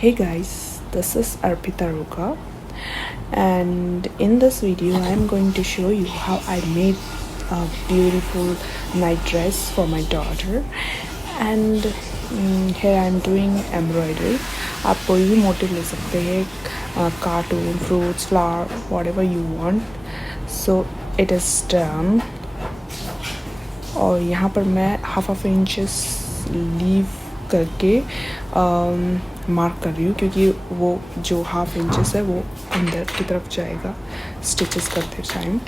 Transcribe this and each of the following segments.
Hey guys, this is Arpita Ruka, and in this video I am going to show you how I made a beautiful night dress for my daughter. And here I am doing embroidery. आप कोई भी motive ले सकते हैं, cartoon, fruits, flower, whatever you want. So it is done. और यहाँ पर मैं हाफ इंचेस लीव करके मार्क कर रही हूँ, क्योंकि वो जो हाफ इंचेस है वो अंदर की तरफ जाएगा स्टिचेस करते time.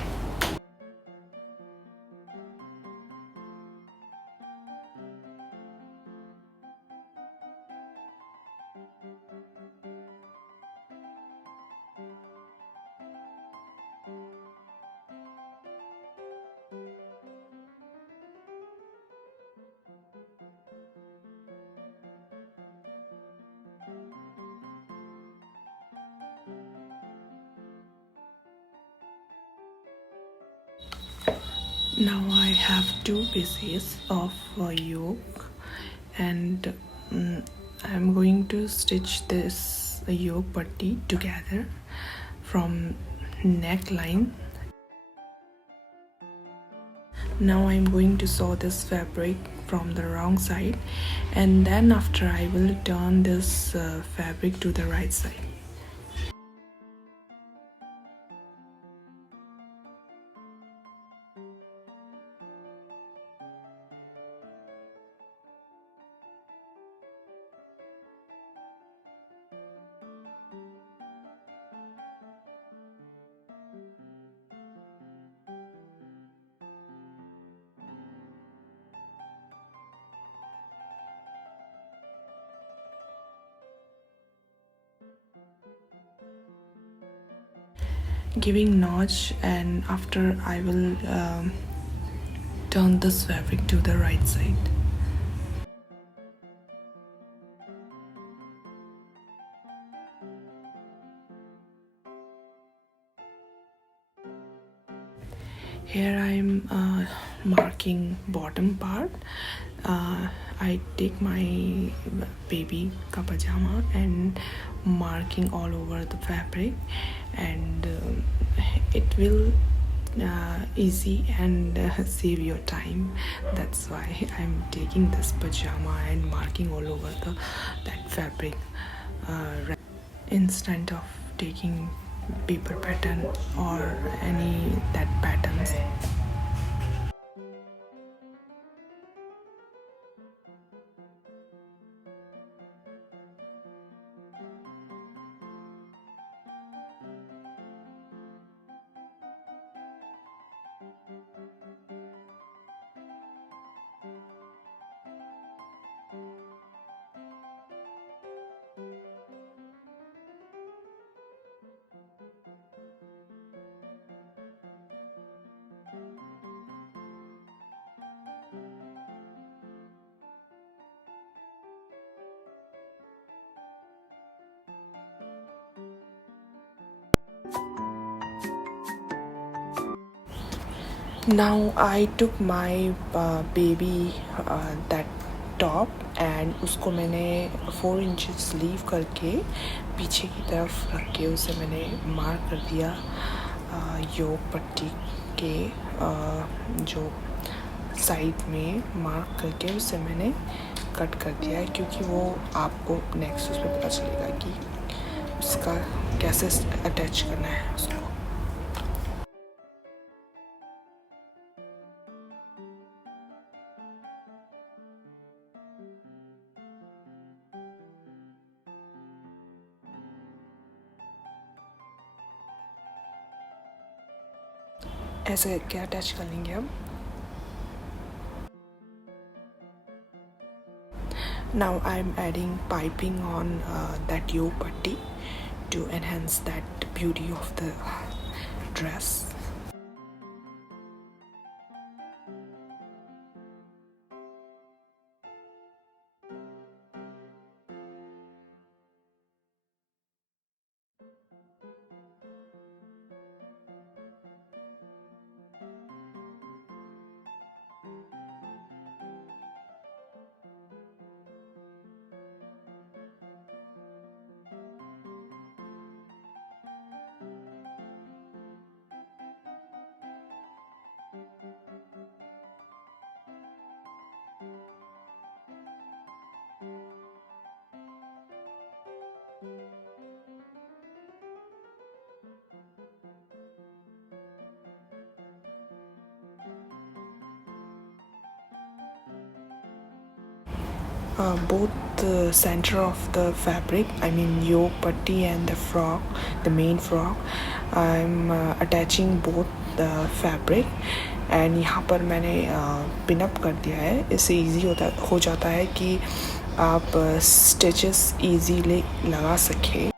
Now I have two pieces of yoke, and I'm going to stitch this yoke putty together from neckline. Now I'm going to sew this fabric from the wrong side, and then after I will turn this fabric to the right side. Giving notch, and after I will turn this fabric to the right side. Here I am marking bottom part. I take my baby ka pajama and marking all over the fabric, and it will easy and save your time. That's why I'm taking this pajama and marking all over that fabric instead of taking paper pattern or any that patterns. Now I took my baby that top and उसको मैंने 4 inches leave करके पीछे की तरफ रख के उसे मैंने मार्क कर दिया योक पट्टी के जो साइड में मार्क करके उसे मैंने कट कर दिया है, क्योंकि वो आपको नेक्स्ट उसमें पता चलेगा कि उसका कैसे अटैच करना है उसको. ऐसे करके अटैच कर लेंगे अब. Now I'm adding piping on that yoke putty to enhance that beauty of the dress. both the center of the fabric, I mean yoke patti and the frock, the main frock, I'm attaching both the fabric and यहाँ पर मैंने pin up कर दिया है. इससे easy हो जाता है कि आप स्टिचेस इजीली लगा सकें.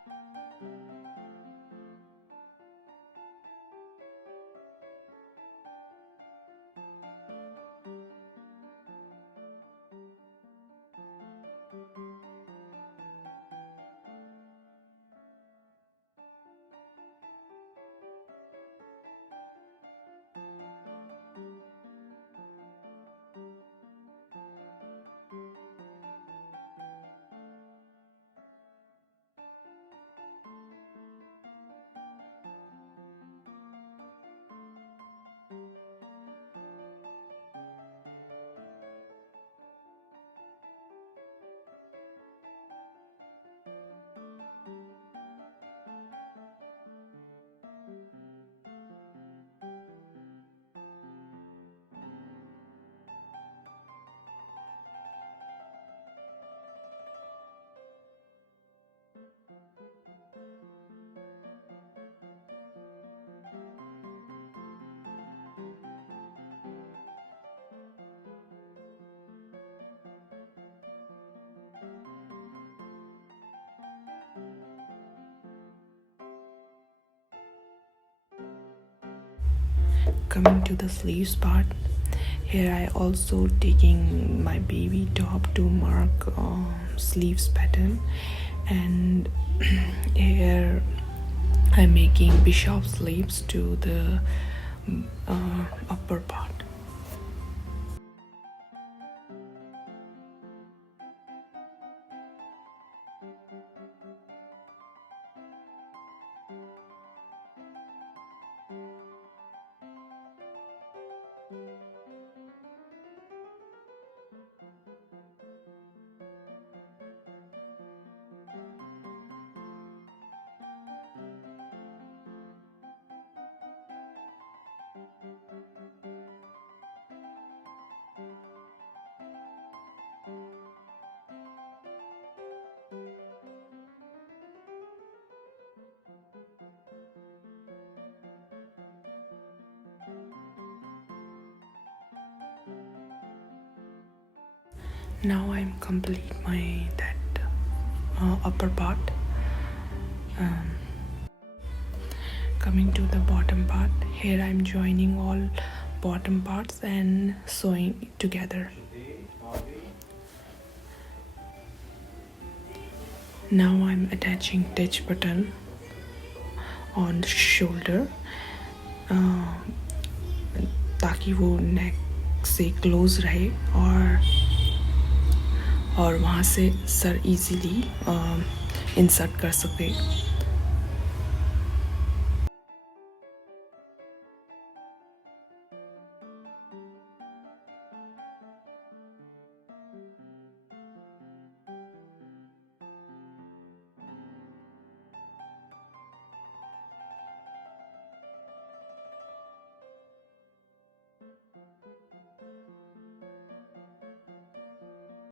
Coming to the sleeves part, here I also taking my baby top to mark sleeves pattern, and here I'm making bishop sleeves to the upper part. Now I'm complete my upper part. Coming to the bottom part, here I'm joining all bottom parts and sewing together. Now I'm attaching stitch button on the shoulder ताकि वो नेक से close रहे और वहाँ से sir easily insert कर सके.